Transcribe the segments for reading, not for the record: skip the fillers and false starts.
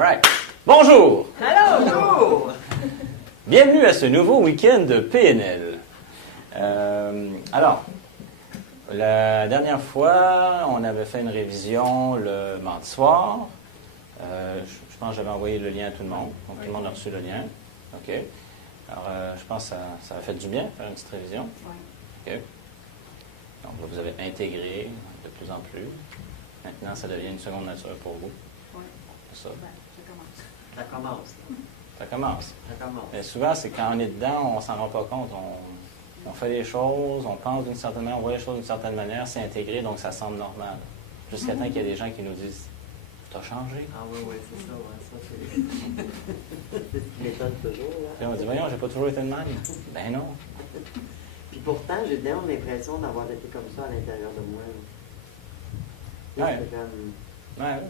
All right. Bonjour! Allô! Bonjour! Bienvenue à ce nouveau week-end de PNL. Alors, la dernière fois, on avait fait une révision le mardi soir. Je pense que j'avais envoyé le lien à tout le monde. Donc, tout le monde a reçu le lien. OK. Alors, je pense que ça a fait du bien, faire une petite révision. OK. Donc, vous avez intégré de plus en plus. Maintenant, ça devient une seconde nature pour vous. Oui. C'est ça. Ça commence. Ça commence. Ça commence. Mais souvent, c'est quand on est dedans, on ne s'en rend pas compte. On fait les choses, on pense d'une certaine manière, on voit les choses d'une certaine manière, c'est intégré, donc ça semble normal. Jusqu'à temps qu'il y ait des gens qui nous disent « T'as changé? » Ah oui, c'est ça. Ouais, ça c'est ce qui m'étonne toujours. Puis on dit « Voyons, j'ai pas toujours été de même. » Ben non. Puis pourtant, j'ai vraiment l'impression d'avoir été comme ça à l'intérieur de moi. Ouais. C'est comme... Ouais,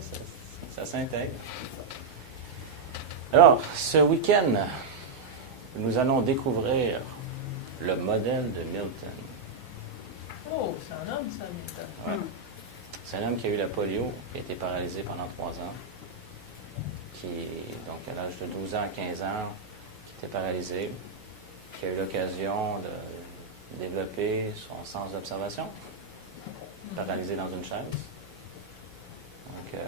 ça s'intègre. Alors, ce week-end, nous allons découvrir le modèle de Milton. Oh, c'est un homme, ça, Milton. Ouais. C'est un homme qui a eu la polio, qui a été paralysé pendant 3 ans, qui, donc à l'âge de 12 ans à 15 ans, qui était paralysé, qui a eu l'occasion de développer son sens d'observation, paralysé dans une chaise. Donc,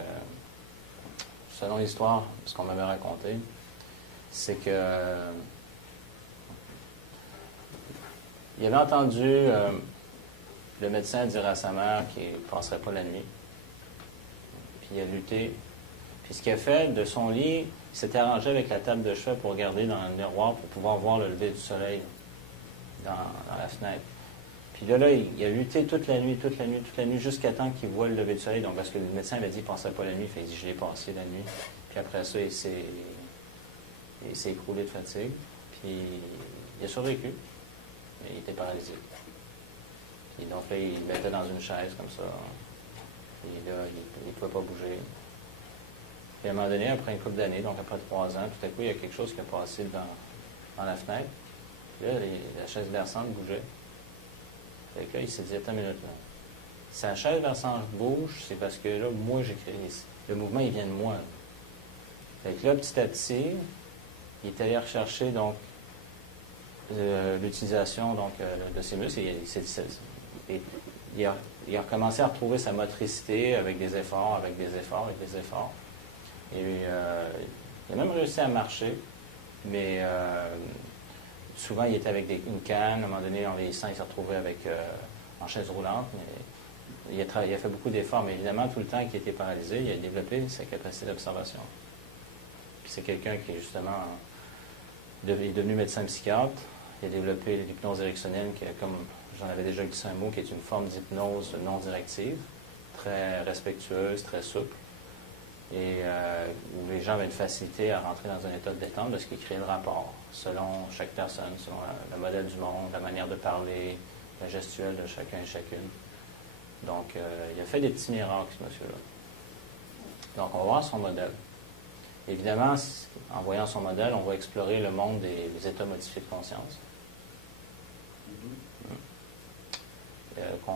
selon l'histoire, ce qu'on m'avait raconté, c'est que il avait entendu le médecin dire à sa mère qu'il ne passerait pas la nuit. Puis il a lutté. Puis ce qu'il a fait, de son lit, il s'était arrangé avec la table de chevet pour regarder dans le miroir pour pouvoir voir le lever du soleil dans la fenêtre. Puis là, il a lutté toute la nuit, jusqu'à temps qu'il voit le lever du soleil. Donc, parce que le médecin avait dit qu'il ne passerait pas la nuit, il dit « Je l'ai passé la nuit ». Puis après ça, il s'est écroulé de fatigue. Puis il a survécu, mais il était paralysé. Puis donc là, il mettait dans une chaise comme ça. Puis là, il ne pouvait pas bouger. Puis à un moment donné, après une couple d'années, donc après 3 ans, tout à coup, il y a quelque chose qui a passé dans la fenêtre. Puis là, la chaise versante bougeait. Fait que là, il s'est dit, attends une minute, là. Si la chaise versante bouge, c'est parce que là, moi, j'ai créé. Le mouvement, il vient de moi. Là. Fait que là, petit à petit, il est allé rechercher, donc, l'utilisation de ses muscles. Il a recommencé à retrouver sa motricité avec des efforts. Et il a même réussi à marcher, mais souvent il était avec une canne. À un moment donné, en vieillissant, il s'est retrouvé en chaise roulante. Mais il a fait beaucoup d'efforts, mais évidemment, tout le temps qu'il était paralysé, il a développé sa capacité d'observation. Puis c'est quelqu'un qui, justement, est devenu médecin psychiatre. Il a développé l'hypnose ericksonienne, qui est, comme j'en avais déjà glissé un mot, qui est une forme d'hypnose non directive, très respectueuse, très souple, et où les gens avaient une facilité à rentrer dans un état de détente parce qu'ils créaient le rapport selon chaque personne, selon le modèle du monde, la manière de parler, la gestuelle de chacun et chacune. Donc, il a fait des petits miracles, ce monsieur-là. Donc, on va voir son modèle. Évidemment, en voyant son modèle, on va explorer le monde des états modifiés de conscience. Qu'on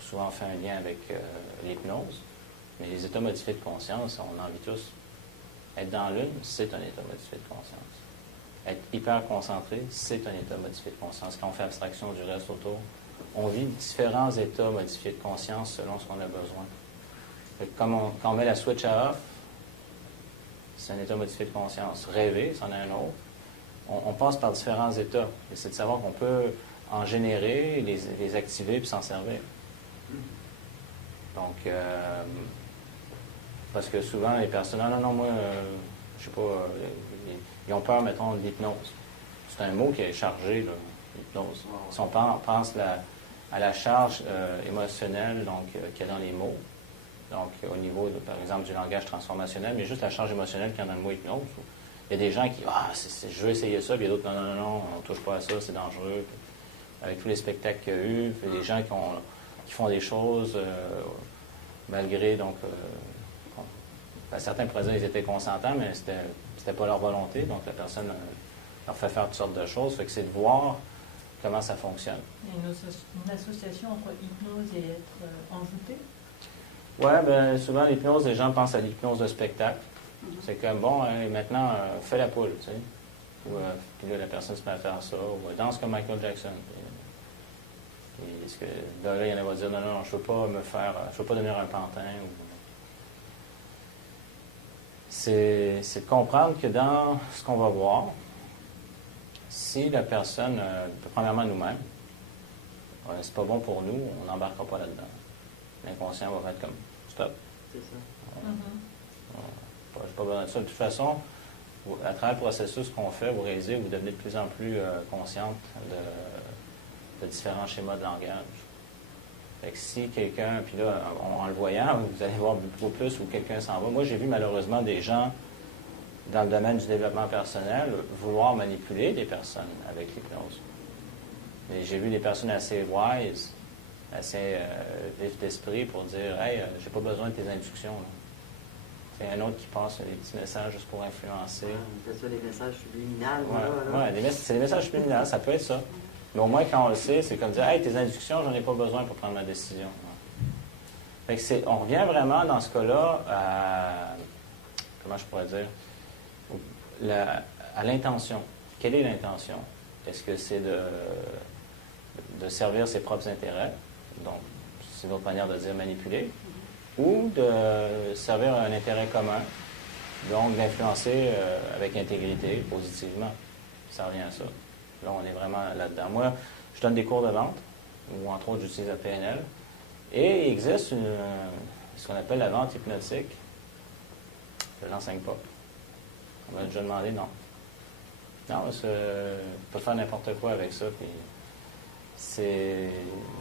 souvent fait un lien avec l'hypnose. Mais les états modifiés de conscience, on en vit tous. Être dans l'une, c'est un état modifié de conscience. Être hyper concentré, c'est un état modifié de conscience. Quand on fait abstraction du reste autour, on vit différents états modifiés de conscience selon ce qu'on a besoin. Quand on met la switch à off, c'est un état modifié de conscience. Rêver, c'en est un autre. On passe par différents états. Et c'est de savoir qu'on peut en générer, les activer puis s'en servir. Donc, parce que souvent, les personnes, non, moi, je sais pas, ils ont peur, mettons, de l'hypnose. C'est un mot qui est chargé, là, l'hypnose. Si on pense à la charge émotionnelle qu'il y a dans les mots, donc au niveau, par exemple, du langage transformationnel, mais juste la charge émotionnelle qu'il y a dans le mot hypnose. Il y a des gens qui, je veux essayer ça, puis il y a d'autres, non, on ne touche pas à ça, c'est dangereux. Avec tous les spectacles qu'il y a eu, puis des gens qui font des choses malgré, donc, certains pourraient dire qu'ils étaient consentants, mais c'était pas leur volonté, donc la personne leur fait faire toutes sortes de choses, fait que c'est de voir comment ça fonctionne. Il y a une association entre hypnose et être envoûté? Oui, bien souvent l'hypnose, les gens pensent à l'hypnose de spectacle. C'est comme, bon, maintenant, fais la poule, tu sais. Ou, puis là, la personne se met à faire ça. Ou danse comme Michael Jackson. Puis, est-ce que, là, il y en a qui vont dire, non, non, je ne veux pas je veux pas devenir un pantin. C'est de comprendre que dans ce qu'on va voir, si la personne, premièrement nous-mêmes, c'est pas bon pour nous, on n'embarquera pas là-dedans. L'inconscient va être comme stop. C'est ça. J'ai pas besoin de ça. De toute façon, à travers le processus qu'on fait, vous réalisez, vous devenez de plus en plus consciente de différents schémas de langage. Fait que si quelqu'un, puis là, en le voyant, vous allez voir beaucoup plus où quelqu'un s'en va. Moi, j'ai vu malheureusement des gens dans le domaine du développement personnel vouloir manipuler des personnes avec l'hypnose. Mais j'ai vu des personnes assez wise, assez vifs d'esprit pour dire « Hey, j'ai pas besoin de tes inductions. » C'est un autre qui passe des petits messages juste pour influencer. On fait ça, les messages subliminaux. Oui, c'est des messages subliminaux, ça peut être ça. Mais au moins, quand on le sait, c'est comme dire « Hey, tes inductions, j'en ai pas besoin pour prendre ma décision. » Fait que on revient vraiment dans ce cas-là à, comment je pourrais dire, à l'intention. Quelle est l'intention? Est-ce que c'est de servir ses propres intérêts? Donc, c'est une autre manière de dire manipuler. Ou de servir un intérêt commun, donc d'influencer avec intégrité, positivement. Ça revient à ça. Là, on est vraiment là-dedans. Moi, je donne des cours de vente, ou entre autres, j'utilise la PNL. Et il existe ce qu'on appelle la vente hypnotique. Je ne l'enseigne pas. On m'a déjà demandé, non. Non, on peut faire n'importe quoi avec ça. J'ai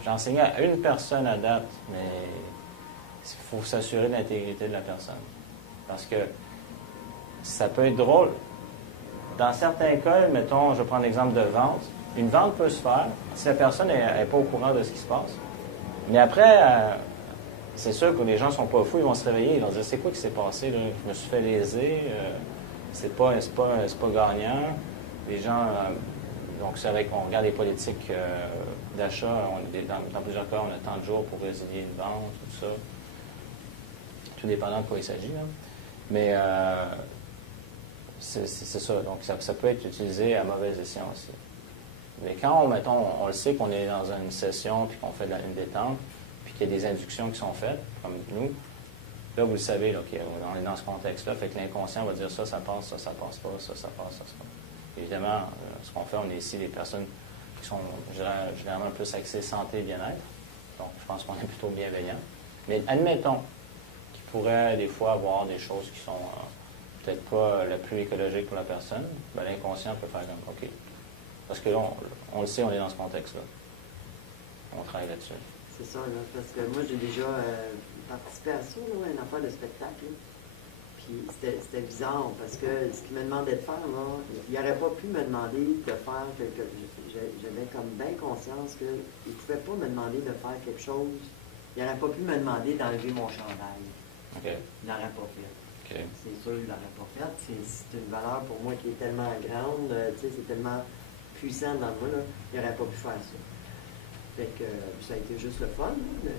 enseigné à une personne à date, mais il faut s'assurer de l'intégrité de la personne. Parce que ça peut être drôle. Dans certains cas, mettons, je vais prendre l'exemple de vente. Une vente peut se faire si la personne n'est pas au courant de ce qui se passe. Mais après, c'est sûr que les gens ne sont pas fous, ils vont se réveiller, ils vont dire c'est quoi qui s'est passé, là? Je me suis fait léser, c'est pas gagnant. Les gens, donc c'est vrai qu'on regarde les politiques d'achat, dans plusieurs cas, on a tant de jours pour résilier une vente, tout ça. Tout dépendant de quoi il s'agit. Là. Mais c'est ça. Donc, ça peut être utilisé à mauvais escient aussi. Mais quand, on le sait qu'on est dans une session, puis qu'on fait une détente, puis qu'il y a des inductions qui sont faites, comme nous, là, vous le savez, là, on est dans ce contexte-là, fait que l'inconscient va dire ça passe pas, ça passe, ça passe. Évidemment, ce qu'on fait, on est ici des personnes qui sont, je dirais, généralement plus axées santé et bien-être. Donc, je pense qu'on est plutôt bienveillants. Mais admettons qu'il pourrait, des fois, avoir des choses qui sont peut-être pas le plus écologique pour la personne, ben, l'inconscient peut faire comme, OK. Parce que là, on le sait, on est dans ce contexte-là. On travaille là-dessus. C'est ça, là, parce que moi, j'ai déjà participé à ça, là, une affaire de spectacle. Là. Puis c'était bizarre, parce que ce qu'il me demandait de faire, là, il n'aurait pas pu me demander de faire quelque chose. J'avais comme bien conscience qu'il ne pouvait pas me demander de faire quelque chose. Il n'aurait pas pu me demander d'enlever mon chandail. Okay. Il n'aurait pas fait. Okay. C'est sûr, il ne l'aurait pas fait. C'est une valeur pour moi qui est tellement grande, c'est tellement puissant dans moi, là, il n'aurait pas pu faire ça. Fait que ça a été juste le fun. Là,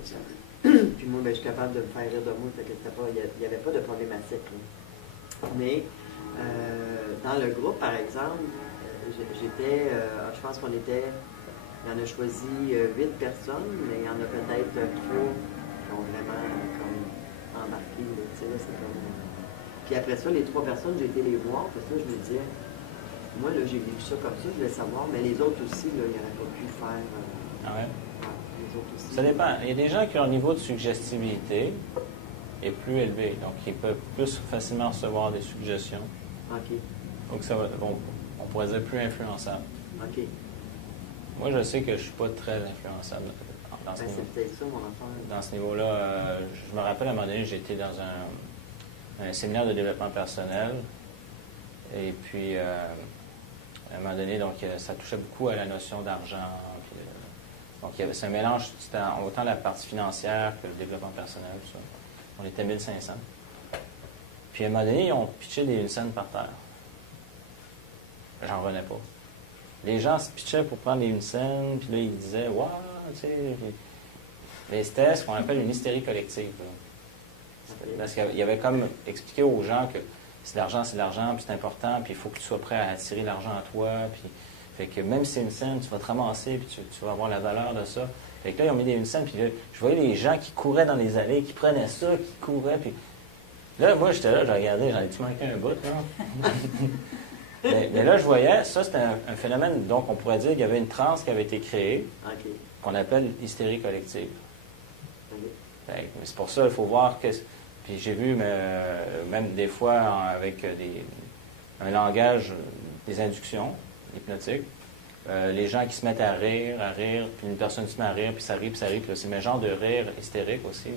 puis moi, ben, je suis capable de me faire rire de moi, fait que il n'y avait pas de problématique. Là. Mais dans le groupe, par exemple, j'étais, je pense qu'on était, il en a choisi 8 personnes, mais il y en a peut-être 3 qui ont vraiment comme embarqué. Là, comme... Puis après ça, les 3 personnes, j'ai été les voir, parce que là, je me disais, moi, là, j'ai vécu ça comme ça, je voulais savoir, mais les autres aussi, là, ils n'auraient pas pu faire... Ah ouais? Les autres aussi. Ça dépend. Il y a des gens qui ont un niveau de suggestibilité est plus élevé, donc ils peuvent plus facilement recevoir des suggestions. OK. Donc ça va, bon, on pourrait dire plus influençable. OK. Moi, je sais que je ne suis pas très influençable dans ce niveau. C'est peut-être ça, mon affaire. Dans ce niveau-là, je me rappelle à un moment donné, j'étais dans un séminaire de développement personnel, et puis à un moment donné, donc ça touchait beaucoup à la notion d'argent. Donc il y avait ce mélange, c'était autant la partie financière que le développement personnel, tout ça. On était 1500. Puis à un moment donné, ils ont pitché des Nielsen par terre. J'en revenais pas. Les gens se pitchaient pour prendre les Nielsen, puis là, ils disaient « Waouh! » tu sais. Mais c'était ce qu'on appelle une hystérie collective. Là. Parce qu'il y avait comme expliqué aux gens que c'est de l'argent, puis c'est important, puis il faut que tu sois prêt à attirer l'argent à toi, puis fait que même si c'est une scène, tu vas te ramasser, puis tu vas avoir la valeur de ça. Fait que là, ils ont mis une scène, puis là, je voyais les gens qui couraient dans les allées, qui prenaient ça, qui couraient, puis là, moi, j'étais là, je regardais, j'en ai-tu manqué un bout, là? mais là, je voyais, ça, c'était un phénomène, donc on pourrait dire qu'il y avait une transe qui avait été créée, OK. qu'on appelle hystérie collective. OK. Fait que c'est pour ça, il faut voir que... Puis j'ai vu, même des fois, avec un langage, des inductions hypnotiques, les gens qui se mettent à rire, puis une personne se met à rire, puis ça rit, puis là, c'est un genre de rire hystérique aussi,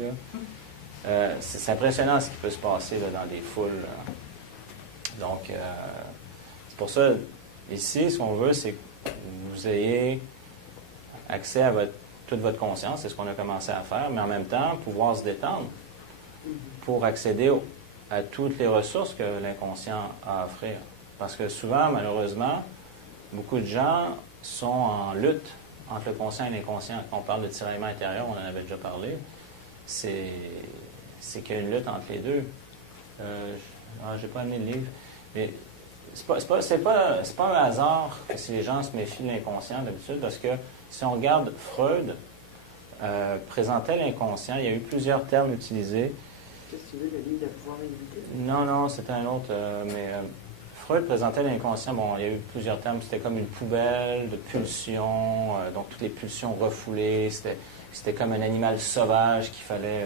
là. C'est impressionnant ce qui peut se passer là, dans des foules. Là. Donc, c'est pour ça, ici, ce qu'on veut, c'est que vous ayez accès à toute votre conscience, c'est ce qu'on a commencé à faire, mais en même temps, pouvoir se détendre pour accéder à toutes les ressources que l'inconscient a à offrir. Parce que souvent, malheureusement, beaucoup de gens sont en lutte entre le conscient et l'inconscient. Quand on parle de tiraillement intérieur, on en avait déjà parlé, c'est qu'il y a une lutte entre les deux. J'ai pas amené le livre, mais c'est pas un hasard que si les gens se méfient de l'inconscient d'habitude, parce que si on regarde Freud, présentait l'inconscient, il y a eu plusieurs termes utilisés. Qu'est-ce que tu veux, le livre de pouvoir éviter? Non, c'était un autre, Freud présentait l'inconscient, bon, il y a eu plusieurs termes, c'était comme une poubelle de pulsions, donc toutes les pulsions refoulées, c'était comme un animal sauvage qu'il fallait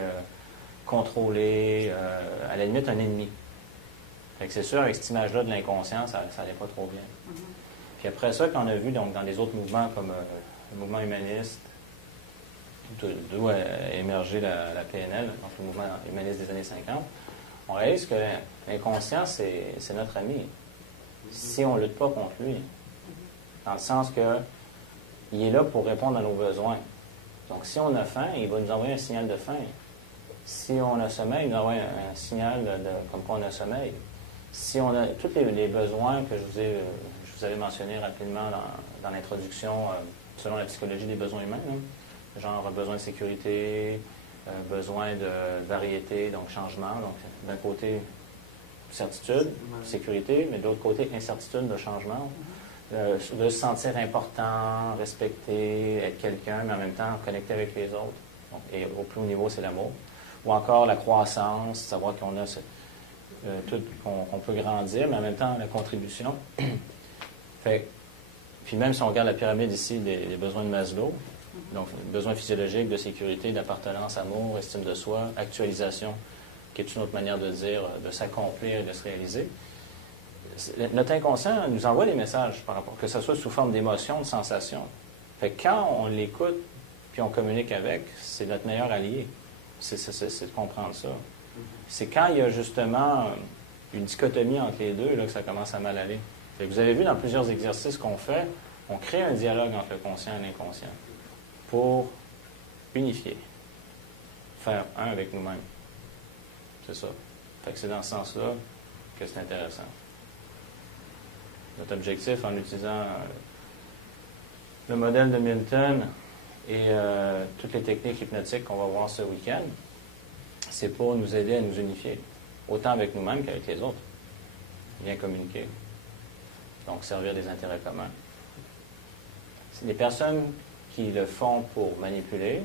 contrôler, à la limite un ennemi. Fait que c'est sûr, avec cette image-là de l'inconscient, ça n'allait pas trop bien. Puis après ça, qu'on a vu donc, dans les autres mouvements comme le mouvement humaniste, d'où a émergé la PNL, donc le mouvement humaniste des années 50, on réalise que l'inconscient, c'est notre ami. Si on ne lutte pas contre lui, dans le sens que il est là pour répondre à nos besoins. Donc, si on a faim, il va nous envoyer un signal de faim. Si on a sommeil, il nous envoie un signal comme quoi on a sommeil. Si on a tous les besoins que je vous avais mentionnés rapidement dans l'introduction, selon la psychologie des besoins humains, là, genre besoin de sécurité, besoin de variété, donc changement. Donc, d'un côté, certitude, sécurité, mais de l'autre côté, incertitude de changement. De se sentir important, respecté, être quelqu'un, mais en même temps connecté avec les autres. Donc, et au plus haut niveau, c'est l'amour. Ou encore la croissance, savoir qu'on a qu'on peut grandir, mais en même temps la contribution. Puis même si on regarde la pyramide ici des besoins de Maslow, donc besoins physiologiques, de sécurité, d'appartenance, amour, estime de soi, actualisation, qui est une autre manière de dire, de s'accomplir et de se réaliser. Notre inconscient nous envoie des messages par rapport, que ce soit sous forme d'émotions, de sensations. Fait que quand on l'écoute puis on communique avec, c'est notre meilleur allié. C'est de comprendre ça. C'est quand il y a justement une dichotomie entre les deux là, que ça commence à mal aller. Fait que vous avez vu dans plusieurs exercices qu'on fait, on crée un dialogue entre le conscient et l'inconscient pour unifier, faire un avec nous-mêmes. C'est ça. Fait que c'est dans ce sens-là que c'est intéressant. Notre objectif, en utilisant le modèle de Milton et toutes les techniques hypnotiques qu'on va voir ce week-end, c'est pour nous aider à nous unifier, autant avec nous-mêmes qu'avec les autres. Bien communiquer. Donc, servir des intérêts communs. Les personnes qui le font pour manipuler,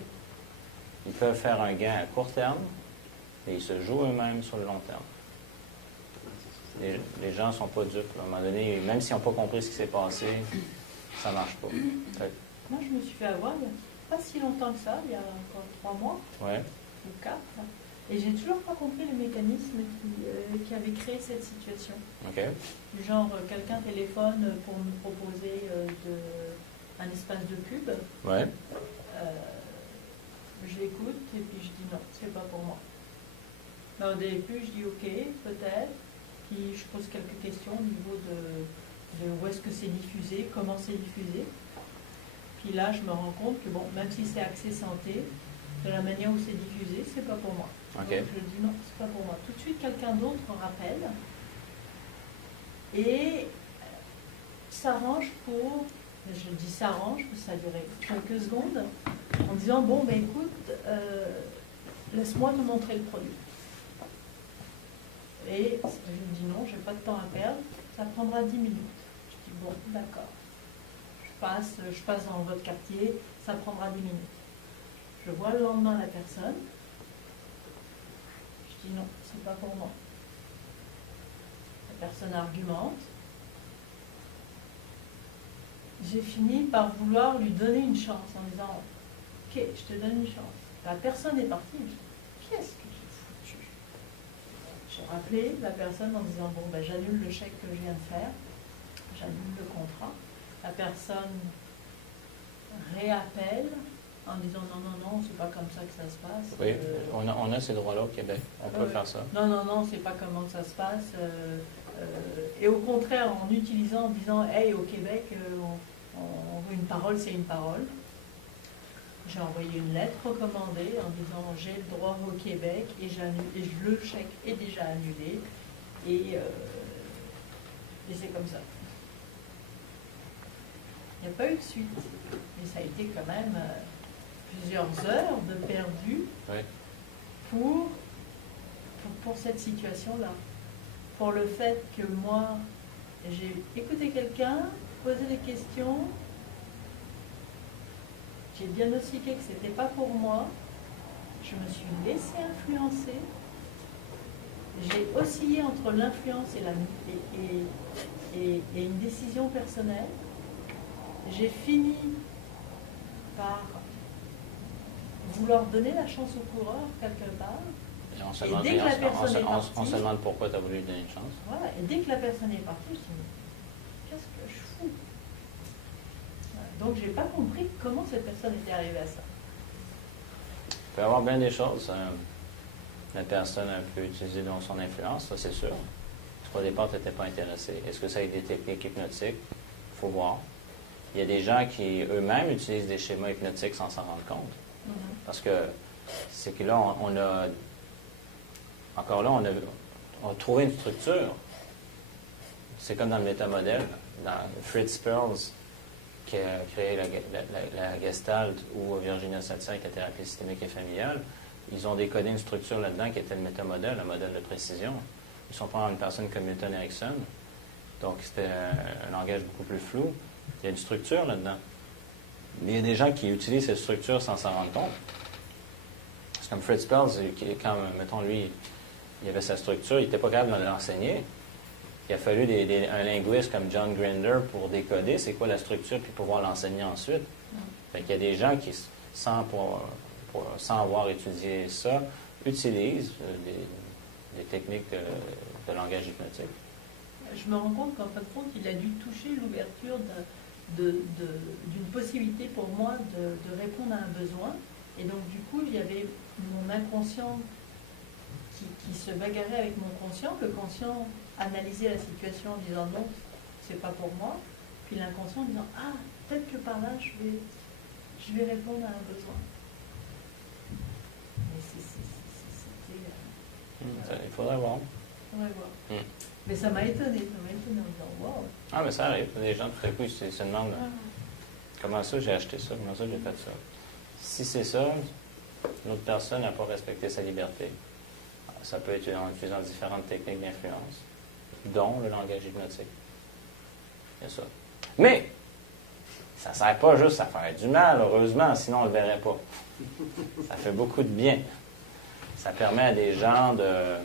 ils peuvent faire un gain à court terme, et ils se jouent eux-mêmes sur le long terme. Les gens ne sont pas dupes. À un moment donné, même s'ils n'ont pas compris ce qui s'est passé, ça ne marche pas. Moi, je me suis fait avoir il n'y a pas si longtemps que ça, il y a encore 3 mois, Ouais. ou 4, et j'ai toujours pas compris le mécanisme qui avait créé cette situation. OK. Du genre, quelqu'un téléphone pour me proposer un espace de pub. Ouais. Je l'écoute et puis je dis non, c'est pas pour moi. Mais au début, je dis ok, peut-être. Puis je pose quelques questions au niveau de où est-ce que c'est diffusé, comment c'est diffusé. Puis là, je me rends compte que bon, même si c'est axé santé, de la manière où c'est diffusé, c'est pas pour moi. Okay. Donc je dis non, c'est pas pour moi. Tout de suite, quelqu'un d'autre rappelle et s'arrange pour, je dis s'arrange, parce que ça a duré quelques secondes, en disant bon, ben écoute, laisse-moi te montrer le produit. Et je lui dis non, je n'ai pas de temps à perdre, ça prendra 10 minutes. Je dis bon, d'accord. Je passe dans votre quartier, ça prendra 10 minutes. Je vois le lendemain la personne. Je dis non, c'est pas pour moi. La personne argumente. J'ai fini par vouloir lui donner une chance en disant ok, je te donne une chance. La personne est partie. Je dis qu'est-ce que j'ai foutu? J'ai rappelé la personne en disant bon, ben, j'annule le chèque que je viens de faire, j'annule le contrat. La personne réappelle en disant non, c'est pas comme ça que ça se passe. Oui, on a ces droits-là au Québec. On peut faire ça. Non, c'est pas comment ça se passe. Et au contraire, en utilisant, en disant hey, au Québec, on veut une parole, c'est une parole. J'ai envoyé une lettre recommandée en disant j'ai le droit au Québec et le chèque est déjà annulé. Et c'est comme ça. Il n'y a pas eu de suite. Et ça a été quand même plusieurs heures de perdu pour cette situation-là. Pour le fait que moi, j'ai écouté quelqu'un, posé des questions, j'ai diagnostiqué que ce n'était pas pour moi, je me suis laissée influencer, j'ai oscillé entre l'influence et une décision personnelle. J'ai fini par vouloir donner la chance au coureur quelque part. Et on se demande pourquoi tu as voulu lui donner une chance. Voilà, et dès que la personne est partie, je me suis dit, qu'est-ce que je fous? Voilà. Donc, je n'ai pas compris comment cette personne était arrivée à ça. Il peut y avoir bien des choses. La personne a pu utiliser dans son influence, ça c'est sûr. Parce qu'au départ, tu n'étais pas intéressé. Est-ce que ça a des techniques hypnotiques? Il faut voir. Il y a des gens qui eux-mêmes utilisent des schémas hypnotiques sans s'en rendre compte. Parce que c'est que là, on a trouvé une structure. C'est comme dans le métamodèle, dans Fritz Perls, qui a créé la Gestalt, ou Virginia Satir avec la thérapie systémique et familiale. Ils ont décodé une structure là-dedans qui était le métamodèle, le modèle de précision. Ils sont pas une personne comme Milton Erickson. Donc, c'était un langage beaucoup plus flou. Il y a une structure là-dedans. Mais il y a des gens qui utilisent cette structure sans s'en rendre compte. C'est comme Fritz Perls, quand, mettons, lui, il avait sa structure, il n'était pas capable de l'enseigner. Il a fallu un linguiste comme John Grinder pour décoder c'est quoi la structure puis pouvoir l'enseigner ensuite. Fait qu'il y a des gens qui, sans avoir étudié ça, utilisent des techniques de langage hypnotique. Je me rends compte qu'en fin de compte, il a dû toucher l'ouverture d'une possibilité pour moi de répondre à un besoin. Et donc, du coup, il y avait mon inconscient qui se bagarrait avec mon conscient. Le conscient analysait la situation en disant non, c'est pas pour moi. Puis l'inconscient en disant ah, peut-être que par là, je vais répondre à un besoin. Mais c'était... Il faudrait voir. Mais ça m'a étonné en disant wow. Ah, mais ça arrive. Les gens, tout à coup, ils se demandent comment ça j'ai acheté ça, comment ça j'ai fait ça. Si c'est ça, l'autre personne n'a pas respecté sa liberté. Ça peut être en utilisant différentes techniques d'influence, dont le langage hypnotique. Il y a ça. Mais, ça ne sert pas juste à faire du mal, heureusement, sinon on ne le verrait pas. Ça fait beaucoup de bien. Ça permet à des gens de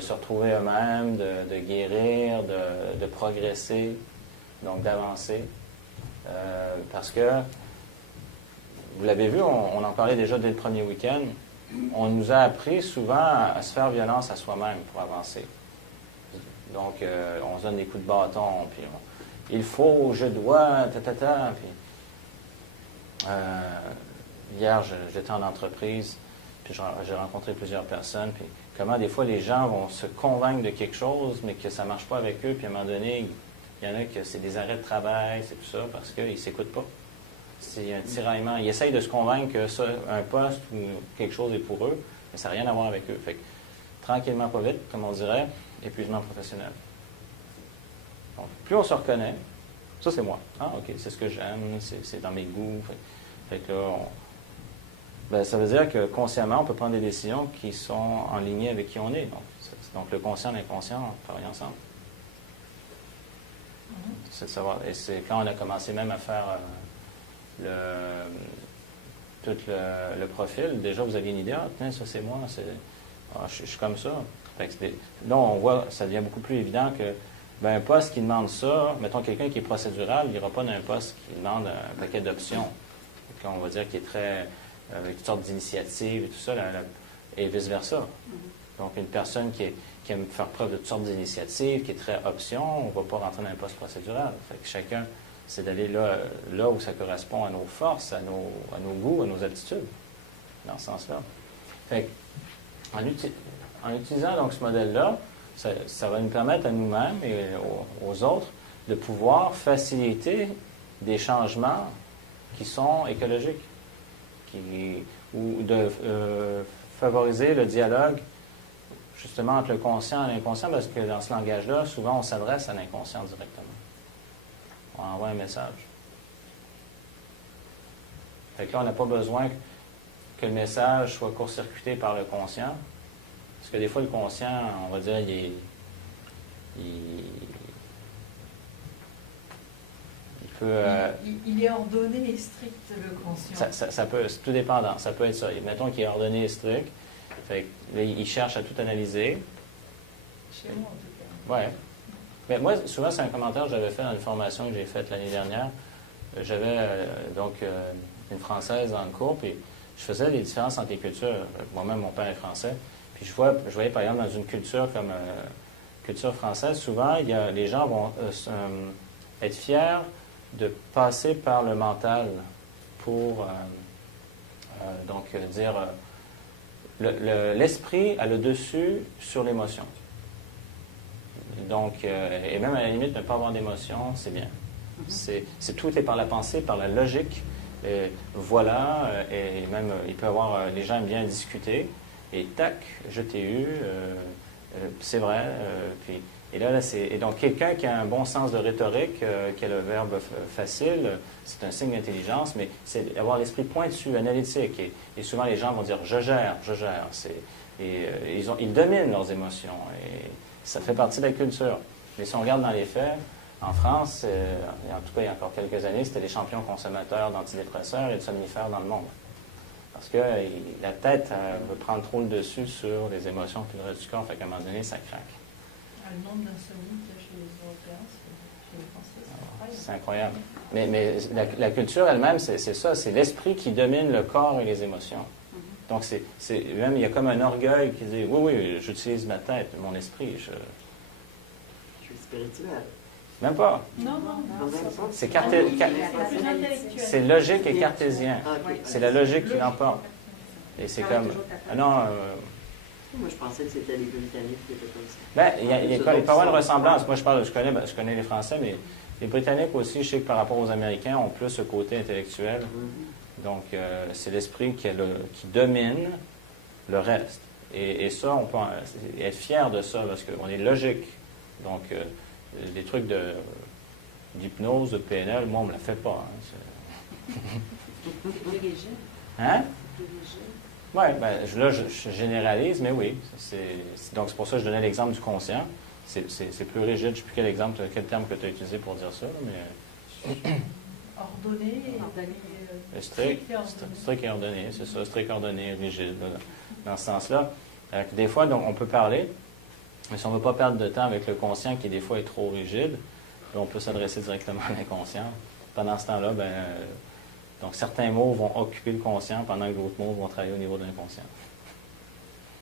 se retrouver eux-mêmes, de guérir, de progresser, donc d'avancer. Parce que, vous l'avez vu, on en parlait déjà dès le premier week-end, on nous a appris souvent à se faire violence à soi-même pour avancer. Donc, on se donne des coups de bâton, puis il faut, je dois, puis hier, j'étais en entreprise, puis j'ai rencontré plusieurs personnes, puis comment des fois les gens vont se convaincre de quelque chose, mais que ça ne marche pas avec eux, puis à un moment donné, il y en a que c'est des arrêts de travail, c'est tout ça, parce qu'ils ne s'écoutent pas. C'est un tiraillement. Ils essayent de se convaincre que ça, un poste ou quelque chose est pour eux, mais ça n'a rien à voir avec eux. Fait que, tranquillement, pas vite, comme on dirait, épuisement professionnel. Donc, plus on se reconnaît, ça c'est moi. Ah, ok, c'est ce que j'aime, c'est dans mes goûts. Fait que là, ça veut dire que consciemment, on peut prendre des décisions qui sont en ligne avec qui on est. Donc, Donc, le conscient et l'inconscient travaillent ensemble. C'est de savoir. Et c'est quand on a commencé même à faire tout le profil, déjà, vous aviez une idée, ah, tiens, ça, c'est moi, je suis comme ça. Fait que là, on voit, ça devient beaucoup plus évident que un poste qui demande ça, mettons quelqu'un qui est procédural, il n'ira pas dans un poste qui demande un paquet d'options. On va dire qui est très, avec toutes sortes d'initiatives et tout ça, et vice-versa. Donc, une personne qui aime faire preuve de toutes sortes d'initiatives, qui est très option, on ne va pas rentrer dans un poste procédural. Fait que chacun, c'est d'aller là où ça correspond à nos forces, à nos goûts, à nos aptitudes, dans ce sens-là. Fait que, en utilisant donc ce modèle-là, ça va nous permettre à nous-mêmes et aux autres de pouvoir faciliter des changements qui sont écologiques, ou de favoriser le dialogue justement entre le conscient et l'inconscient, parce que dans ce langage-là, souvent on s'adresse à l'inconscient directement. On envoie un message. Fait que là, on n'a pas besoin que le message soit court-circuité par le conscient, parce que des fois, le conscient, on va dire, il peut... il est ordonné et strict, le conscient. Ça peut, c'est tout dépendant. Ça peut être ça. Mettons qu'il est ordonné et strict. Fait que, là, il cherche à tout analyser. Chez moi, en tout cas. Oui. Mais moi, souvent, c'est un commentaire que j'avais fait dans une formation que j'ai faite l'année dernière. J'avais une Française dans le cours, puis je faisais les différences entre les cultures. Moi-même, mon père est français. Puis je voyais, par exemple, dans une culture comme culture française, souvent, les gens vont être fiers de passer par le mental pour donc dire l'esprit a le dessus sur l'émotion. Donc, et même à la limite, ne pas avoir d'émotion, c'est bien. Tout est par la pensée, par la logique. Voilà, et même, il peut y avoir, les gens aiment bien discuter, et tac, je t'ai eu, c'est vrai, puis... Et donc, quelqu'un qui a un bon sens de rhétorique, qui a le verbe facile, c'est un signe d'intelligence, mais c'est avoir l'esprit pointu, analytique. Et souvent, les gens vont dire « je gère ». Ils dominent leurs émotions. Et ça fait partie de la culture. Mais si on regarde dans les faits, en France, en tout cas, il y a encore quelques années, c'était les champions consommateurs d'antidépresseurs et de somnifères dans le monde. Parce que la tête veut prendre trop le dessus sur les émotions puis le reste du corps. Fait qu'à un moment donné, ça craque. Le nombre d'insomnies qu'il y a chez les Européens, chez les Français, c'est incroyable. Mais la culture elle-même, c'est ça, c'est l'esprit qui domine le corps et les émotions. Donc, même il y a comme un orgueil qui dit, oui, j'utilise ma tête, mon esprit. Je suis spirituel. Même pas. Non. C'est logique et cartésien. C'est la logique qui l'emporte. Et c'est comme... Moi, je pensais que c'était les Britanniques qui étaient comme ça. Il peut y avoir une ressemblance. Moi, je connais les Français, mais les Britanniques aussi, je sais que par rapport aux Américains, ont plus ce côté intellectuel. Donc, c'est l'esprit qui domine le reste. Et ça, on peut être fier de ça, parce qu'on est logique. Donc, des trucs d'hypnose, de PNL, moi, on ne me la fait pas. Hein? Oui, là, je généralise, mais oui. Donc, c'est pour ça que je donnais l'exemple du conscient. C'est plus rigide. Je ne sais plus quel terme que tu as utilisé pour dire ça, mais... Ordonné. Strict et ordonné, c'est ça. Strict, ordonné, rigide, dans ce sens-là. Des fois, donc, on peut parler, mais si on ne veut pas perdre de temps avec le conscient qui, des fois, est trop rigide, on peut s'adresser directement à l'inconscient. Pendant ce temps-là, donc certains mots vont occuper le conscient pendant que d'autres mots vont travailler au niveau de l'inconscient.